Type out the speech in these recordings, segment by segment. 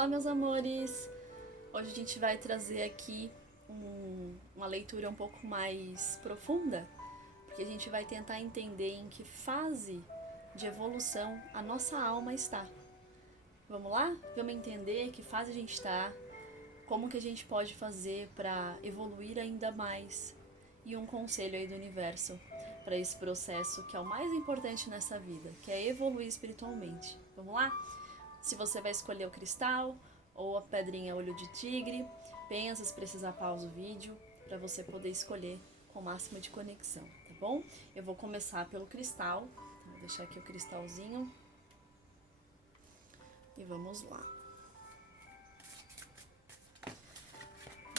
Olá, meus amores! Hoje a gente vai trazer aqui uma leitura um pouco mais profunda, porque a gente vai tentar entender em que fase de evolução a nossa alma está. Vamos lá? Vamos entender que fase a gente está, como que a gente pode fazer para evoluir ainda mais e um conselho aí do universo para esse processo que é o mais importante nessa vida, que é evoluir espiritualmente. Vamos lá? Se você vai escolher o cristal ou a pedrinha olho de tigre, pensa, se precisar pausa o vídeo para você poder escolher com o máximo de conexão, tá bom? Eu vou começar pelo cristal, vou deixar aqui o cristalzinho e vamos lá.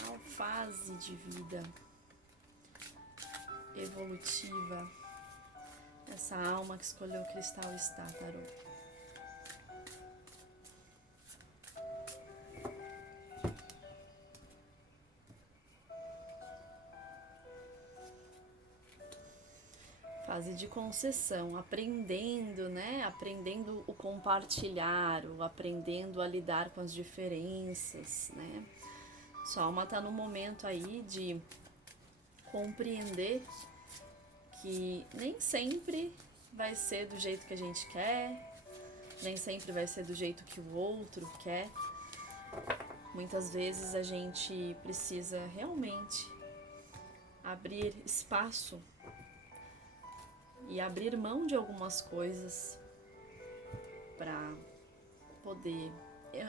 Qual fase de vida evolutiva essa alma que escolheu o cristal está, tarô? Fase de concessão, aprendendo, né? Aprendendo o compartilhar, aprendendo a lidar com as diferenças, né? Sua alma está no momento aí de compreender que nem sempre vai ser do jeito que a gente quer, nem sempre vai ser do jeito que o outro quer. Muitas vezes a gente precisa realmente abrir espaço e abrir mão de algumas coisas para poder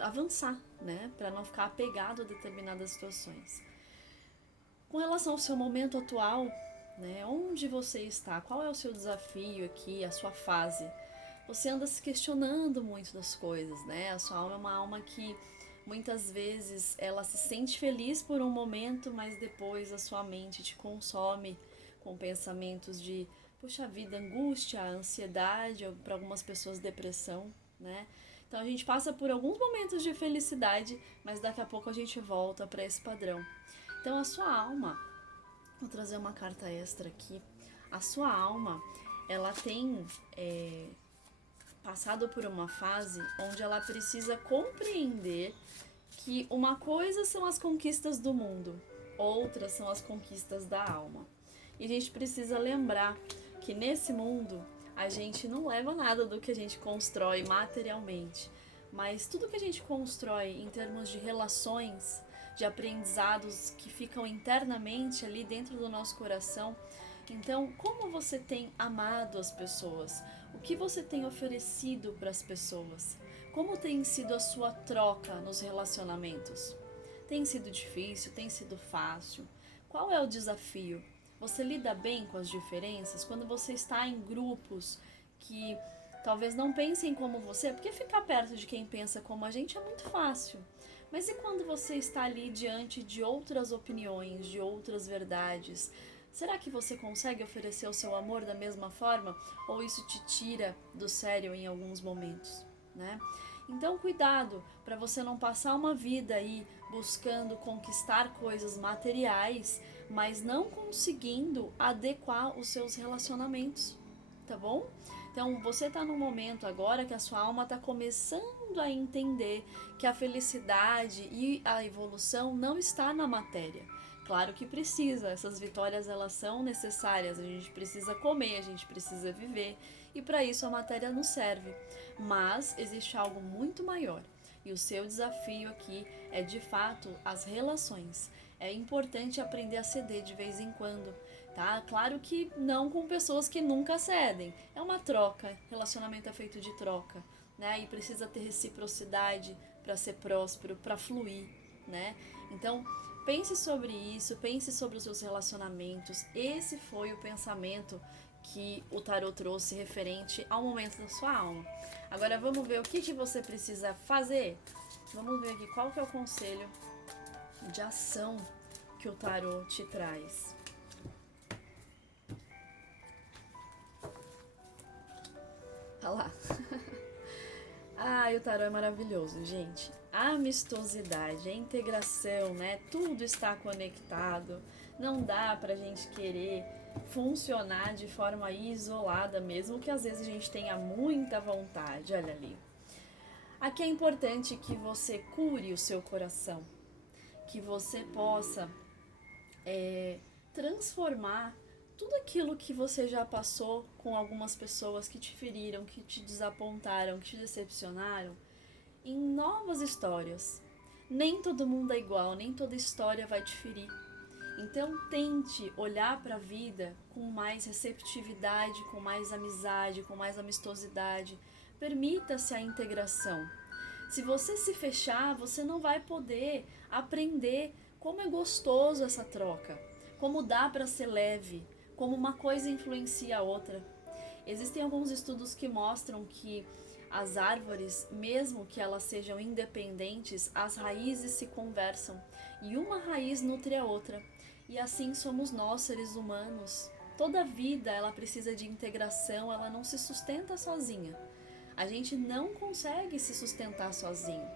avançar, né? Para não ficar apegado a determinadas situações. Com relação ao seu momento atual, né? Onde você está? Qual é o seu desafio aqui, a sua fase? Você anda se questionando muito das coisas, né? A sua alma é uma alma que muitas vezes ela se sente feliz por um momento, mas depois a sua mente te consome com pensamentos de puxa vida, angústia, ansiedade, ou para algumas pessoas depressão, né? Então a gente passa por alguns momentos de felicidade, mas daqui a pouco a gente volta para esse padrão. Então a sua alma, vou trazer uma carta extra aqui, a sua alma, ela tem passado por uma fase onde ela precisa compreender que uma coisa são as conquistas do mundo, outras são as conquistas da alma. E a gente precisa lembrar que nesse mundo a gente não leva nada do que a gente constrói materialmente, mas tudo que a gente constrói em termos de relações, de aprendizados que ficam internamente ali dentro do nosso coração. Então, como você tem amado as pessoas? O que você tem oferecido para as pessoas? Como tem sido a sua troca nos relacionamentos? Tem sido difícil? Tem sido fácil? Qual é o desafio? Você lida bem com as diferenças? Quando você está em grupos que talvez não pensem como você, porque ficar perto de quem pensa como a gente é muito fácil. Mas e quando você está ali diante de outras opiniões, de outras verdades? Será que você consegue oferecer o seu amor da mesma forma? Ou isso te tira do sério em alguns momentos, né? Então cuidado para você não passar uma vida aí buscando conquistar coisas materiais, mas não conseguindo adequar os seus relacionamentos, tá bom? Então você está num momento agora que a sua alma está começando a entender que a felicidade e a evolução não está na matéria. Claro que precisa, essas vitórias elas são necessárias, a gente precisa comer, a gente precisa viver e para isso a matéria nos serve. Mas existe algo muito maior e o seu desafio aqui é de fato as relações. É importante aprender a ceder de vez em quando, tá? Claro que não com pessoas que nunca cedem. É uma troca, relacionamento é feito de troca, né? E precisa ter reciprocidade para ser próspero, para fluir, né? Então, pense sobre isso, pense sobre os seus relacionamentos. Esse foi o pensamento que o tarot trouxe referente ao momento da sua alma. Agora vamos ver o que você precisa fazer. Vamos ver aqui qual que é o conselho de ação que o tarot te traz. Olha lá. O tarot é maravilhoso, gente. A amistosidade, a integração, né? Tudo está conectado. Não dá pra gente querer funcionar de forma isolada, mesmo que às vezes a gente tenha muita vontade. Olha ali. Aqui é importante que você cure o seu coração, que você possa transformar tudo aquilo que você já passou com algumas pessoas que te feriram, que te desapontaram, que te decepcionaram, em novas histórias. Nem todo mundo é igual, nem toda história vai te ferir. Então tente olhar para a vida com mais receptividade, com mais amizade, com mais amistosidade. Permita-se a integração. Se você se fechar, você não vai poder aprender como é gostoso essa troca, como dá para ser leve, como uma coisa influencia a outra. Existem alguns estudos que mostram que as árvores, mesmo que elas sejam independentes, as raízes se conversam e uma raiz nutre a outra. E assim somos nós, seres humanos. Toda vida ela precisa de integração, ela não se sustenta sozinha. A gente não consegue se sustentar sozinho.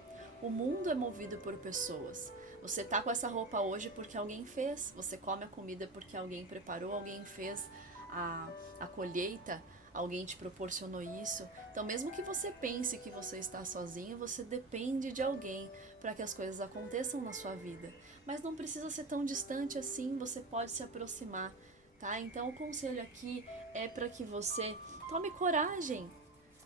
O mundo é movido por pessoas. Você tá com essa roupa hoje porque alguém fez. Você come a comida porque alguém preparou, alguém fez a colheita, alguém te proporcionou isso. Então, mesmo que você pense que você está sozinho, você depende de alguém para que as coisas aconteçam na sua vida. Mas não precisa ser tão distante assim, você pode se aproximar, tá? Então, o conselho aqui é para que você tome coragem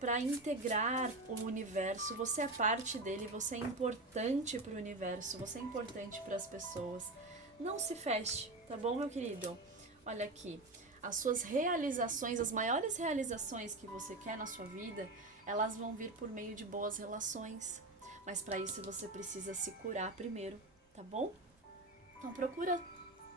para integrar o universo. Você é parte dele, você é importante para o universo, você é importante para as pessoas. Não se feche, tá bom, meu querido? Olha aqui, as suas realizações, as maiores realizações que você quer na sua vida, elas vão vir por meio de boas relações. Mas para isso você precisa se curar primeiro, tá bom? Então procura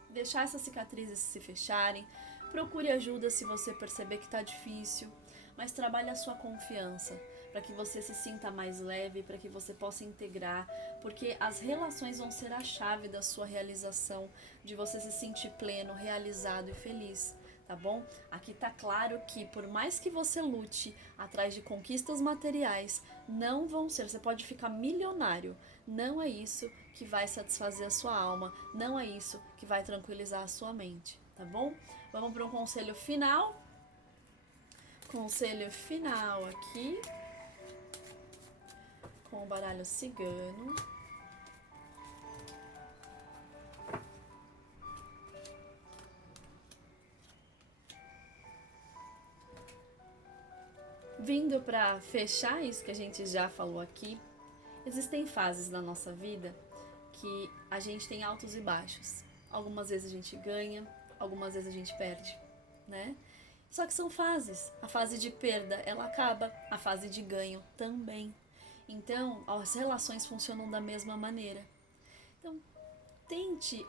deixar essas cicatrizes se fecharem, procure ajuda se você perceber que tá difícil, mas trabalhe a sua confiança para que você se sinta mais leve, para que você possa integrar, porque as relações vão ser a chave da sua realização, de você se sentir pleno, realizado e feliz, tá bom? Aqui tá claro que por mais que você lute atrás de conquistas materiais, não vão ser, você pode ficar milionário, não é isso que vai satisfazer a sua alma, não é isso que vai tranquilizar a sua mente, tá bom? Vamos para um conselho final. Conselho final aqui, com o baralho cigano. Vindo para fechar isso que a gente já falou aqui, existem fases na nossa vida que a gente tem altos e baixos. Algumas vezes a gente ganha, algumas vezes a gente perde, né? Só que são fases. A fase de perda, ela acaba. A fase de ganho também. Então, as relações funcionam da mesma maneira. Então, tente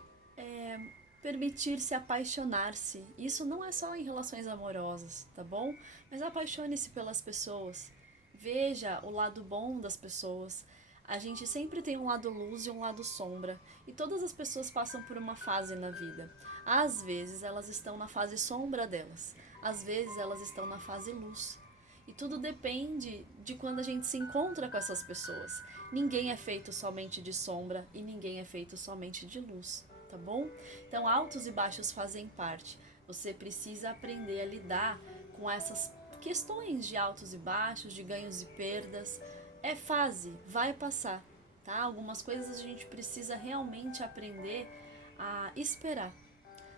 permitir-se apaixonar-se. Isso não é só em relações amorosas, tá bom? Mas apaixone-se pelas pessoas. Veja o lado bom das pessoas. A gente sempre tem um lado luz e um lado sombra. E todas as pessoas passam por uma fase na vida. Às vezes elas estão na fase sombra delas. Às vezes elas estão na fase luz. E tudo depende de quando a gente se encontra com essas pessoas. Ninguém é feito somente de sombra e ninguém é feito somente de luz, tá bom? Então altos e baixos fazem parte. Você precisa aprender a lidar com essas questões de altos e baixos, de ganhos e perdas. É fase, vai passar, tá? Algumas coisas a gente precisa realmente aprender a esperar.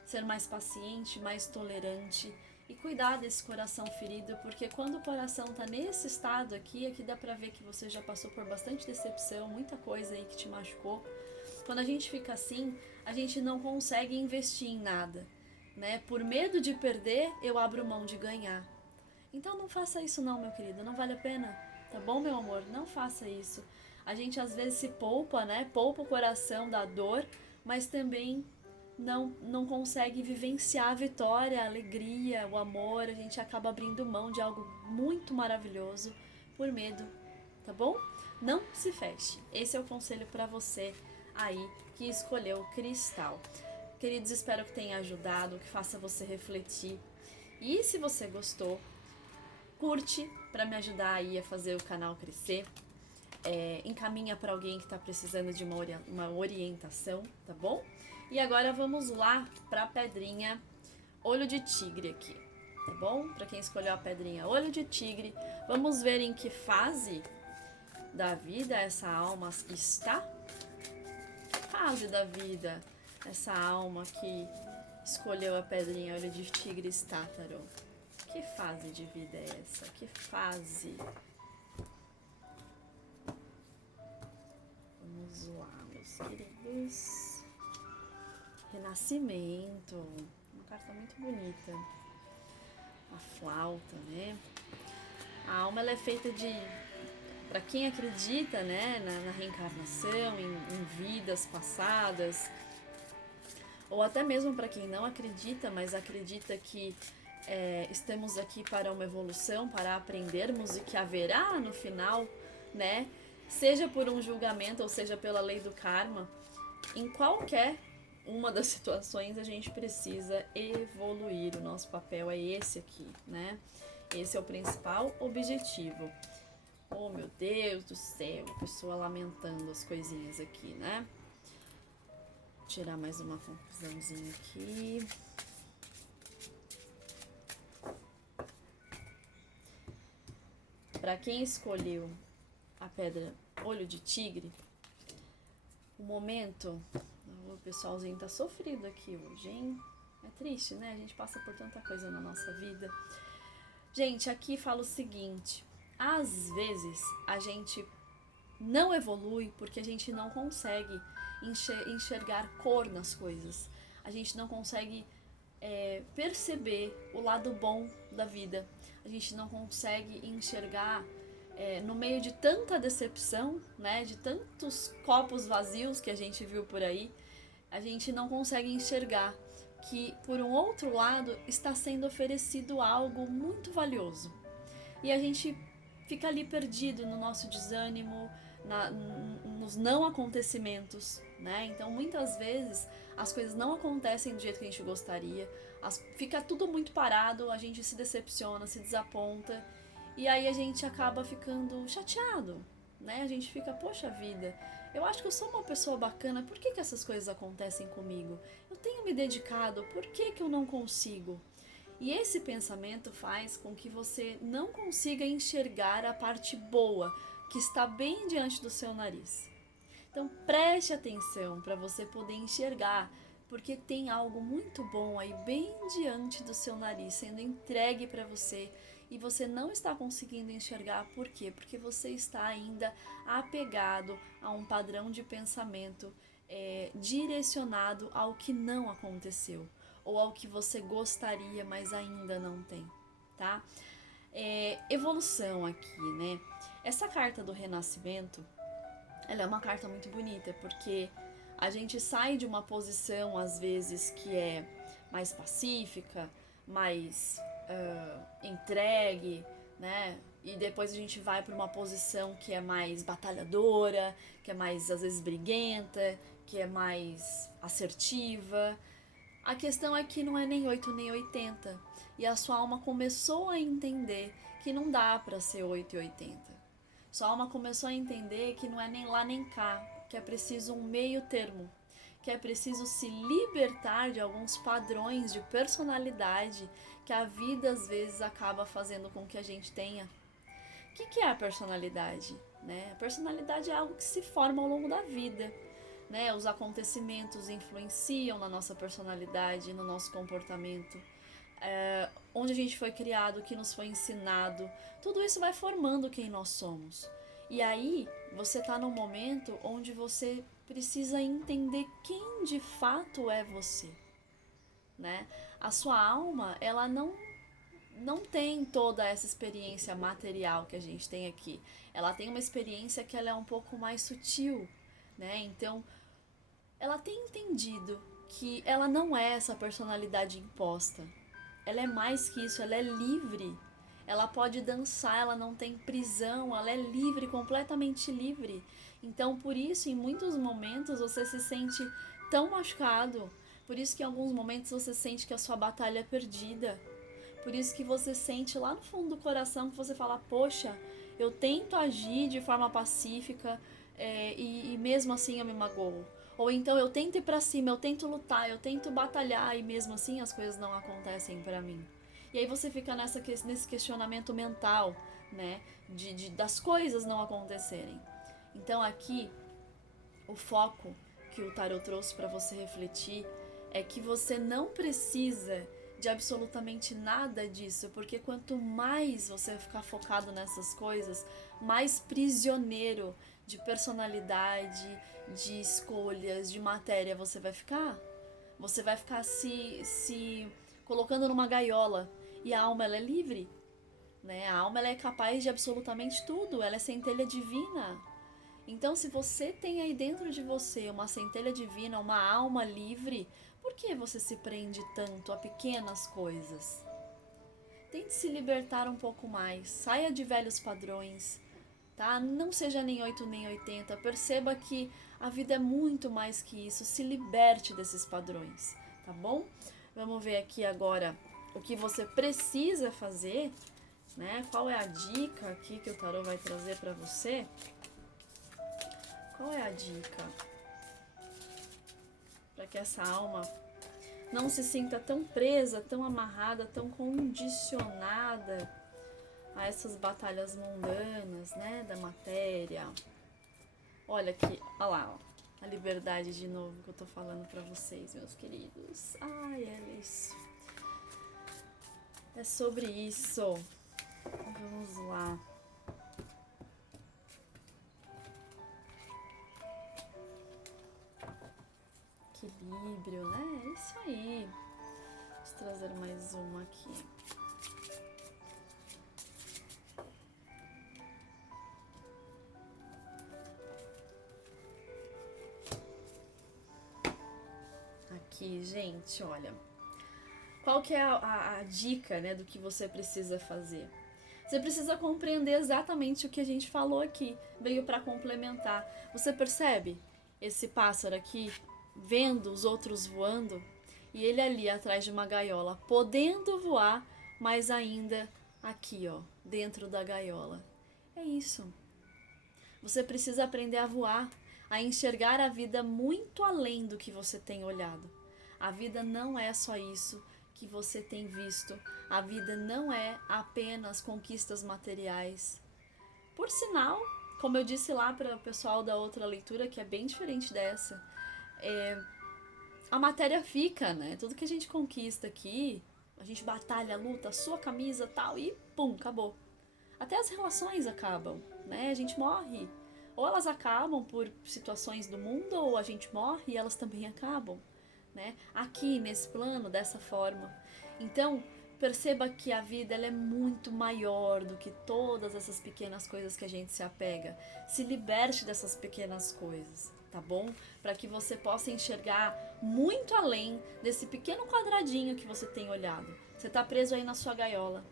Ser mais paciente, mais tolerante e cuidar desse coração ferido, porque quando o coração tá nesse estado aqui dá pra ver que você já passou por bastante decepção, muita coisa aí que te machucou. Quando a gente fica assim, a gente não consegue investir em nada, né? Por medo de perder, eu abro mão de ganhar. Então não faça isso não, meu querido, não vale a pena, tá bom, meu amor? Não faça isso. A gente às vezes se poupa, né? Poupa o coração da dor, mas também não consegue vivenciar a vitória, a alegria, o amor. A gente acaba abrindo mão de algo muito maravilhoso por medo, tá bom? Não se feche. Esse é o conselho para você aí que escolheu cristal. Queridos, espero que tenha ajudado, que faça você refletir. E se você gostou, curte para me ajudar aí a fazer o canal crescer. Encaminha para alguém que está precisando de uma orientação, tá bom? E agora vamos lá para a pedrinha olho de tigre aqui, tá bom? Para quem escolheu a pedrinha olho de tigre, vamos ver em que fase da vida essa alma está? Que fase da vida essa alma que escolheu a pedrinha olho de tigre está, tarô? Que fase de vida é essa? Que fase? Vamos lá, meus queridos. Renascimento. Uma carta muito bonita. A flauta, né? A alma ela é feita de... Para quem acredita, né, na reencarnação, em vidas passadas, ou até mesmo para quem não acredita, mas acredita que estamos aqui para uma evolução, para aprendermos e que haverá no final, né, seja por um julgamento ou seja pela lei do karma, em qualquer uma das situações a gente precisa evoluir. O nosso papel é esse aqui, né? Esse é o principal objetivo. Oh, meu Deus do céu, a pessoa lamentando as coisinhas aqui, né? Vou tirar mais uma confusãozinha aqui. Para quem escolheu a pedra olho de tigre, o momento... O pessoalzinho tá sofrido aqui hoje, hein? É triste, né? A gente passa por tanta coisa na nossa vida. Gente, aqui fala o seguinte... Às vezes a gente não evolui porque a gente não consegue enxergar cor nas coisas. A gente não consegue perceber o lado bom da vida. A gente não consegue enxergar no meio de tanta decepção, né, de tantos copos vazios que a gente viu por aí, a gente não consegue enxergar que por um outro lado está sendo oferecido algo muito valioso. E a gente fica ali perdido no nosso desânimo, nos não acontecimentos, né? Então muitas vezes as coisas não acontecem do jeito que a gente gostaria, fica tudo muito parado, a gente se decepciona, se desaponta e aí a gente acaba ficando chateado, né? A gente fica, poxa vida, eu acho que eu sou uma pessoa bacana, por que essas coisas acontecem comigo? Eu tenho me dedicado, por que eu não consigo? E esse pensamento faz com que você não consiga enxergar a parte boa que está bem diante do seu nariz. Então preste atenção para você poder enxergar, porque tem algo muito bom aí bem diante do seu nariz sendo entregue para você e você não está conseguindo enxergar. Por quê? Porque você está ainda apegado a um padrão de pensamento direcionado ao que não aconteceu, ou ao que você gostaria, mas ainda não tem, tá? Evolução aqui, né? Essa carta do renascimento, ela é uma carta muito bonita, porque a gente sai de uma posição, às vezes, que é mais pacífica, mais entregue, né? E depois a gente vai para uma posição que é mais batalhadora, que é mais, às vezes, briguenta, que é mais assertiva. A questão é que não é nem 8 nem 80. E a sua alma começou a entender que não dá para ser 8 e 80. Sua alma começou a entender que não é nem lá nem cá, que é preciso um meio termo, que é preciso se libertar de alguns padrões de personalidade que a vida às vezes acaba fazendo com que a gente tenha. O que é a personalidade? Né? A personalidade é algo que se forma ao longo da vida. Né? Os acontecimentos influenciam na nossa personalidade, no nosso comportamento, onde a gente foi criado, o que nos foi ensinado, tudo isso vai formando quem nós somos. E aí você está num momento onde você precisa entender quem de fato é você, né? A sua alma, ela não tem toda essa experiência material que a gente tem aqui. Ela tem uma experiência que ela é um pouco mais sutil, né? Então ela tem entendido que ela não é essa personalidade imposta. Ela é mais que isso, ela é livre. Ela pode dançar, ela não tem prisão, ela é livre, completamente livre. Então, por isso, em muitos momentos, você se sente tão machucado. Por isso que em alguns momentos você sente que a sua batalha é perdida. Por isso que você sente lá no fundo do coração que você fala, poxa, eu tento agir de forma pacífica e mesmo assim eu me magoo. Ou então eu tento ir pra cima, eu tento lutar, eu tento batalhar e mesmo assim as coisas não acontecem pra mim. E aí você fica nesse questionamento mental, né? Das coisas não acontecerem. Então aqui, o foco que o tarot trouxe para você refletir é que você não precisa de absolutamente nada disso, porque quanto mais você ficar focado nessas coisas, mais prisioneiro de personalidade, de escolhas, de matéria você vai ficar. Você vai ficar se colocando numa gaiola. E a alma, ela é livre, né? A alma, ela é capaz de absolutamente tudo, ela é centelha divina. Então, se você tem aí dentro de você uma centelha divina, uma alma livre, por que você se prende tanto a pequenas coisas? Tente se libertar um pouco mais, saia de velhos padrões, tá? Não seja nem 8 nem 80, perceba que a vida é muito mais que isso, se liberte desses padrões, tá bom? Vamos ver aqui agora o que você precisa fazer, né? Qual é a dica aqui que o tarô vai trazer para você? Qual é a dica para que essa alma não se sinta tão presa, tão amarrada, tão condicionada a essas batalhas mundanas, né, da matéria? Olha aqui, olha lá, ó, a liberdade de novo que eu tô falando para vocês, meus queridos. Ai, é isso. É sobre isso. Vamos lá. Equilíbrio, né? É isso aí. Vou trazer mais uma aqui. Aqui, gente, olha. Qual que é a dica, né, do que você precisa fazer? Você precisa compreender exatamente o que a gente falou aqui. Veio para complementar. Você percebe esse pássaro aqui vendo os outros voando e ele ali atrás de uma gaiola, podendo voar, mas ainda aqui, ó, dentro da gaiola. É isso. Você precisa aprender a voar, a enxergar a vida muito além do que você tem olhado. A vida não é só isso que você tem visto. A vida não é apenas conquistas materiais. Por sinal, como eu disse lá para o pessoal da outra leitura, que é bem diferente dessa, a matéria fica, né? Tudo que a gente conquista aqui, a gente batalha, luta, sua camisa, tal, e pum, acabou. Até as relações acabam, né? A gente morre. Ou elas acabam por situações do mundo, ou a gente morre e elas também acabam, né? Aqui, nesse plano, dessa forma. Então, perceba que a vida ela é muito maior do que todas essas pequenas coisas que a gente se apega. Se liberte dessas pequenas coisas, tá bom? Para que você possa enxergar muito além desse pequeno quadradinho que você tem olhado. Você tá preso aí na sua gaiola.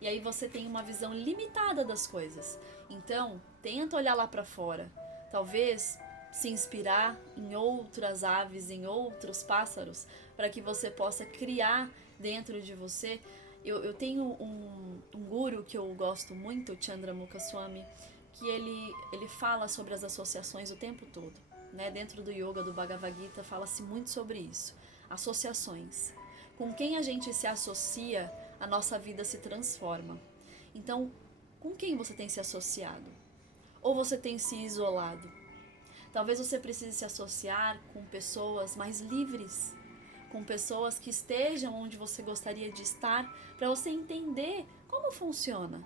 E aí você tem uma visão limitada das coisas. Então, tenta olhar lá para fora. Talvez se inspirar em outras aves, em outros pássaros, para que você possa criar dentro de você. Eu tenho um guru que eu gosto muito, Chandramukha Swami, que ele fala sobre as associações o tempo todo, né? Dentro do yoga, do Bhagavad Gita, fala-se muito sobre isso. Associações. Com quem a gente se associa, a nossa vida se transforma. Então, com quem você tem se associado? Ou você tem se isolado? Talvez você precise se associar com pessoas mais livres, com pessoas que estejam onde você gostaria de estar, para você entender como funciona.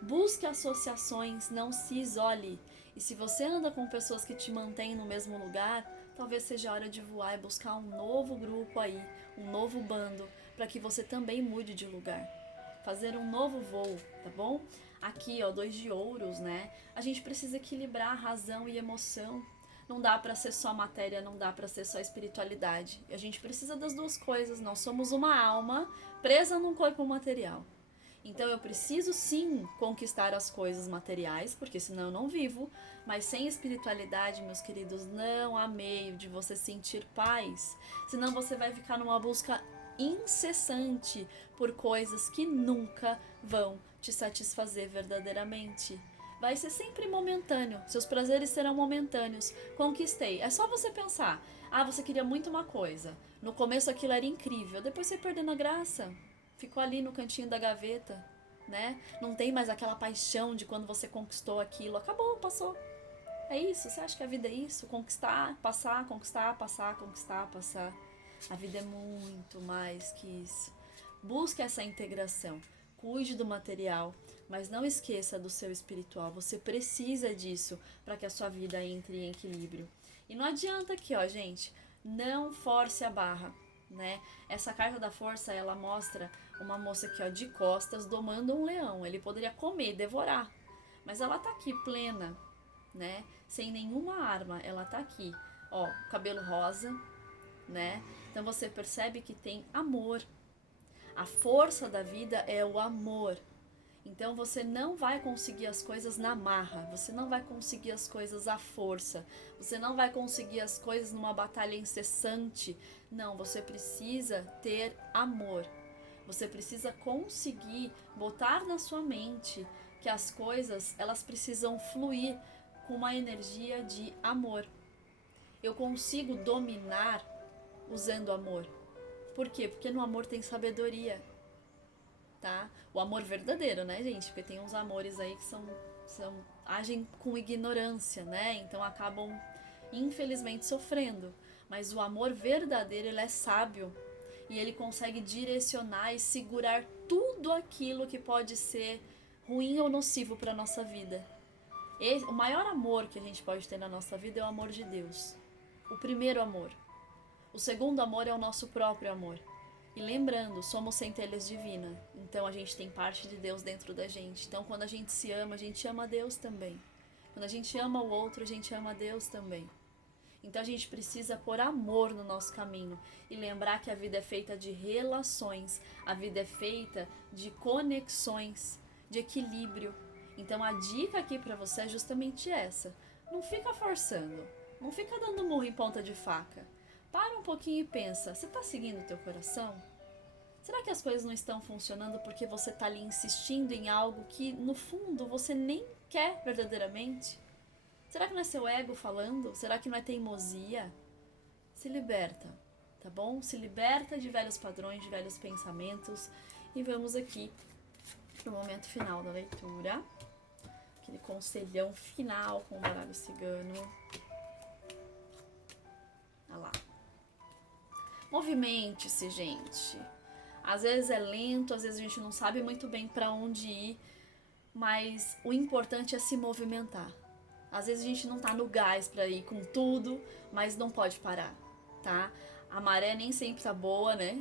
Busque associações, não se isole. E se você anda com pessoas que te mantêm no mesmo lugar, talvez seja a hora de voar e buscar um novo grupo aí, um novo bando, para que você também mude de lugar. Fazer um novo voo, tá bom? Aqui, ó, 2 de ouros, né? A gente precisa equilibrar razão e emoção. Não dá para ser só matéria, não dá para ser só espiritualidade. A gente precisa das duas coisas. Nós somos uma alma presa num corpo material. Então eu preciso sim conquistar as coisas materiais, porque senão eu não vivo. Mas sem espiritualidade, meus queridos, não há meio de você sentir paz. Senão você vai ficar numa busca incessante por coisas que nunca vão te satisfazer verdadeiramente. Vai ser sempre momentâneo, seus prazeres serão momentâneos. Conquistei, é só você pensar. Ah, você queria muito uma coisa, no começo aquilo era incrível, depois você perdendo a graça, ficou ali no cantinho da gaveta. né? Não tem mais aquela paixão de quando você conquistou aquilo. Acabou, passou. É isso? Você acha que a vida é isso? Conquistar, passar, conquistar, passar, conquistar, passar. A vida é muito mais que isso. Busque essa integração. Cuide do material, mas não esqueça do seu espiritual. Você precisa disso para que a sua vida entre em equilíbrio. E não adianta aqui, ó, gente, não force a barra, né? Essa carta da força, ela mostra uma moça aqui, ó, de costas, domando um leão. Ele poderia comer, devorar, mas ela tá aqui plena, né? Sem nenhuma arma, ela tá aqui, ó, cabelo rosa, né? Então você percebe que tem amor. A força da vida é o amor. Então você não vai conseguir as coisas na marra, você não vai conseguir as coisas à força, você não vai conseguir as coisas numa batalha incessante. Não, você precisa ter amor. Você precisa conseguir botar na sua mente que as coisas, elas precisam fluir com uma energia de amor. Eu consigo dominar usando amor. Por quê? Porque no amor tem sabedoria, tá? O amor verdadeiro, né, gente? Porque tem uns amores aí que agem com ignorância, né? Então acabam, infelizmente, sofrendo. Mas o amor verdadeiro, ele é sábio e ele consegue direcionar e segurar tudo aquilo que pode ser ruim ou nocivo para nossa vida. O maior amor que a gente pode ter na nossa vida é o amor de Deus. O primeiro amor. O segundo amor é o nosso próprio amor. E lembrando, somos centelhas divinas. Então a gente tem parte de Deus dentro da gente. Então quando a gente ama Deus também. Quando a gente ama o outro, a gente ama Deus também. Então a gente precisa pôr amor no nosso caminho e lembrar que a vida é feita de relações, a vida é feita de conexões, de equilíbrio. Então a dica aqui para você é justamente essa. Não fica forçando, não fica dando murro em ponta de faca. Para um pouquinho e pensa, você está seguindo o teu coração? Será que as coisas não estão funcionando porque você está ali insistindo em algo que no fundo você nem quer verdadeiramente? Será que não é seu ego falando? Será que não é teimosia? Se liberta, tá bom? Se liberta de velhos padrões, de velhos pensamentos. E vamos aqui pro momento final da leitura. Aquele conselhão final com o baralho cigano. Olha lá. Movimente-se, gente. Às vezes é lento, às vezes a gente não sabe muito bem para onde ir, mas o importante é se movimentar. Às vezes a gente não tá no gás para ir com tudo, mas não pode parar, tá? A maré nem sempre tá boa, né?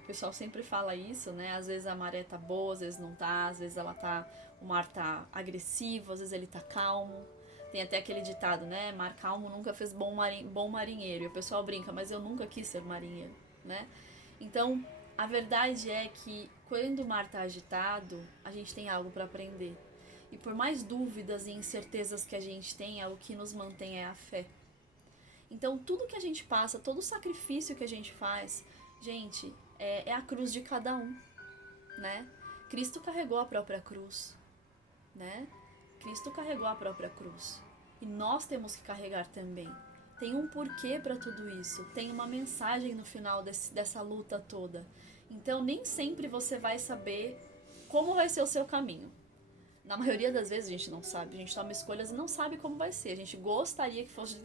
O pessoal sempre fala isso, né? Às vezes a maré tá boa, às vezes não tá, às vezes o mar tá agressivo, às vezes ele tá calmo. Tem até aquele ditado, né? Mar calmo nunca fez bom marinheiro. E o pessoal brinca, mas eu nunca quis ser marinheiro, né? Então, a verdade é que quando o mar tá agitado, a gente tem algo para aprender. E por mais dúvidas e incertezas que a gente tenha, o que nos mantém é a fé. Então, tudo que a gente passa, todo o sacrifício que a gente faz, gente, é a cruz de cada um, né? Cristo carregou a própria cruz, né? Cristo carregou a própria cruz. E nós temos que carregar também. Tem um porquê para tudo isso. Tem uma mensagem no final dessa luta toda. Então, nem sempre você vai saber como vai ser o seu caminho. Na maioria das vezes a gente não sabe, a gente toma escolhas e não sabe como vai ser. A gente gostaria que fosse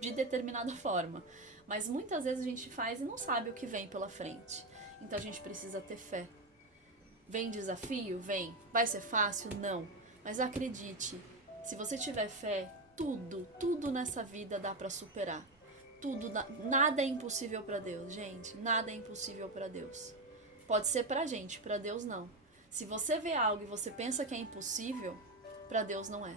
de determinada forma, mas muitas vezes a gente faz e não sabe o que vem pela frente. Então a gente precisa ter fé. Vem desafio? Vem. Vai ser fácil? Não. Mas acredite, se você tiver fé, tudo nessa vida dá pra superar. Nada é impossível pra Deus, gente. Nada é impossível pra Deus. Pode ser pra gente, pra Deus não. Se você vê algo e você pensa que é impossível, para Deus não é.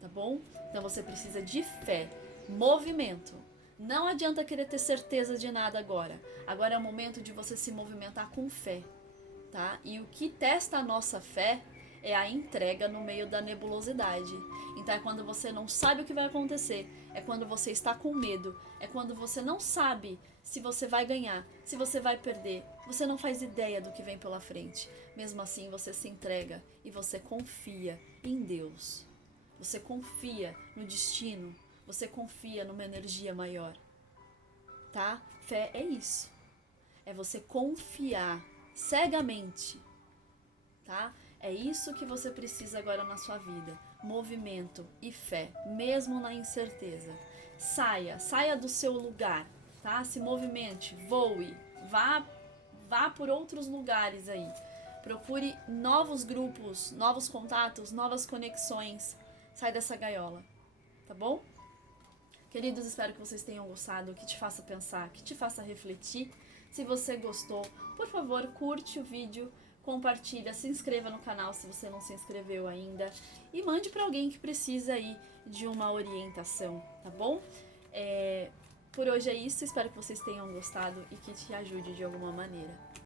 Tá bom? Então você precisa de fé, movimento. Não adianta querer ter certeza de nada agora. Agora é o momento de você se movimentar com fé, tá? E o que testa a nossa fé é a entrega no meio da nebulosidade. Então é quando você não sabe o que vai acontecer, é quando você está com medo, é quando você não sabe se você vai ganhar, se você vai perder, você não faz ideia do que vem pela frente. Mesmo assim, você se entrega e você confia em Deus. Você confia no destino, você confia numa energia maior. Tá? Fé é isso. É você confiar cegamente tá? É isso que você precisa agora na sua vida. Movimento e fé, mesmo na incerteza. Saia do seu lugar, tá? Se movimente, voe, vá por outros lugares aí. Procure novos grupos, novos contatos, novas conexões. Sai dessa gaiola, tá bom? Queridos, espero que vocês tenham gostado, que te faça pensar, que te faça refletir. Se você gostou, por favor, curte o vídeo, compartilha, se inscreva no canal se você não se inscreveu ainda e mande para alguém que precisa aí de uma orientação, tá bom? Por hoje é isso, espero que vocês tenham gostado e que te ajude de alguma maneira.